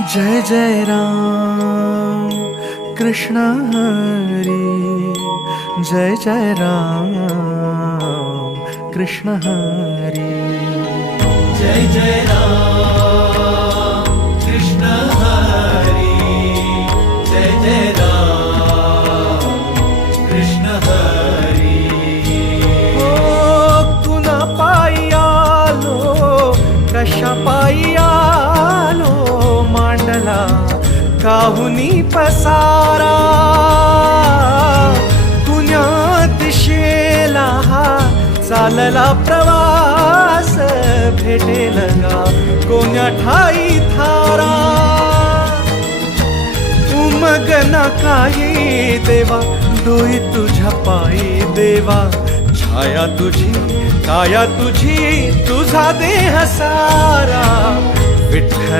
जय जय राम कृष्ण हरी, जय जय राम कृष्ण हरी, जय जय राम कृष्ण हरी, जय जय राम कृष्ण हरी. ओ कुणा पायी आलो, कशा पायी आलो, मांडला काहुनी पसारा, कुण्या दिशेला हा चालला प्रवास, भेटेल गा कोण्या ठाई थारा. उमगना काही देवा, डोई तुझ्या पायी देवा, छाया तुझी काया तुझी, तुझा देह सारा विठ्ठल.